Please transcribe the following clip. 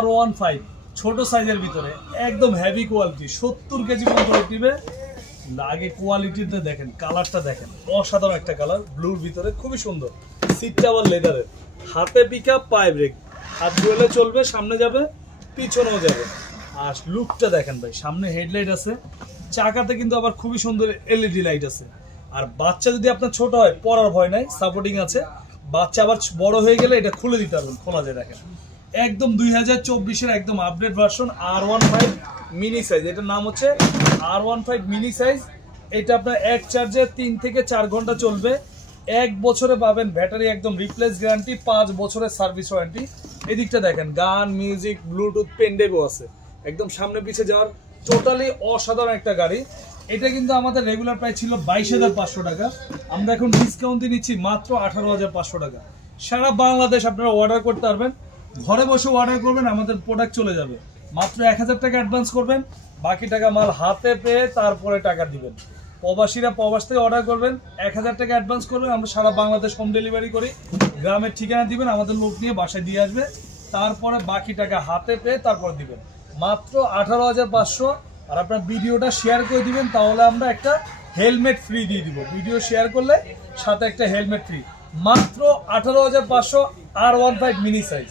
R15 ছোট সাইজের ভিতরে একদম হেভি কোয়ালিটি 70 কেজি পর্যন্ত উঠবে। আগে কোয়ালিটিতে দেখেন, কালারটা দেখেন, অসাধারণ একটা কালার, ব্লুর ভিতরে খুবই সুন্দর। সিটটা আবার লেদারের, হাতে পিকআপ পায়ে ব্রেক, হাত ধুলে চলবে, সামনে যাবে পিছনেও যাবে। আর লুকটা দেখেন ভাই, সামনে হেডলাইট আছে, চাকাতে কিন্তু আবার খুবই সুন্দর এলইডি লাইট আছে। আর বাচ্চা যদি আপনার ছোট হয় পড়ার ভয় নাই, সাপোর্টিং আছে। বাচ্চা আবার বড় হয়ে গেলে এটা খুলে দিতে পারবেন, খোলা যায়। দেখেন একদম 2024-এর একদম update version R15 mini size. এটার নাম হচ্ছে R15 মিনি সাইজ। এটা আপনার এক চার্জে 3 থেকে 4 ঘন্টা চলবে। 1 বছরে পাবেন ব্যাটারি একদম রিপ্লেস গ্যারান্টি, 5 বছরের সার্ভিস ওয়ারেন্টি। এদিকটা দেখেন, গান, মিউজিক, ব্লুটুথ, পেনড্রাইভও আছে। একদম সামনে পিছে যাওয়ার টোটালি অসাধারণ একটা গাড়ি। এটা কিন্তু আমাদের রেগুলার প্রাইস ছিল 22,500 টাকা, আমরা এখন ডিসকাউন্ট দিয়ে নিচ্ছি মাত্র 18,500 টাকা। সারা বাংলাদেশ আপনারা অর্ডার করতে পারবেন, ঘরে বসে অর্ডার করবেন, আমাদের প্রোডাক্ট চলে যাবে। মাত্র 1000 টাকা অ্যাডভান্স করবেন, বাকি টাকা মাল হাতে পেয়ে তারপরে টাকা দিবেন। প্রবাসীরা প্রবাস থেকে অর্ডার করবেন, 1000 টাকা অ্যাডভান্স করবেন, আমরা সারা বাংলাদেশ হোম ডেলিভারি করি। গ্রামের ঠিকানা দিবেন, আমাদের লোক নিয়ে বাসায় দিয়ে আসবে, তারপরে বাকি টাকা হাতে পেয়ে তারপরে দিবেন। মাত্র 18,500। আর আপনার ভিডিওটা শেয়ার করে দিবেন, তাহলে আমরা একটা হেলমেট ফ্রি দিয়ে দিব। ভিডিও শেয়ার করলে সাথে একটা হেলমেট ফ্রি। মাত্র 18,500 R15 মিনি সাইজ।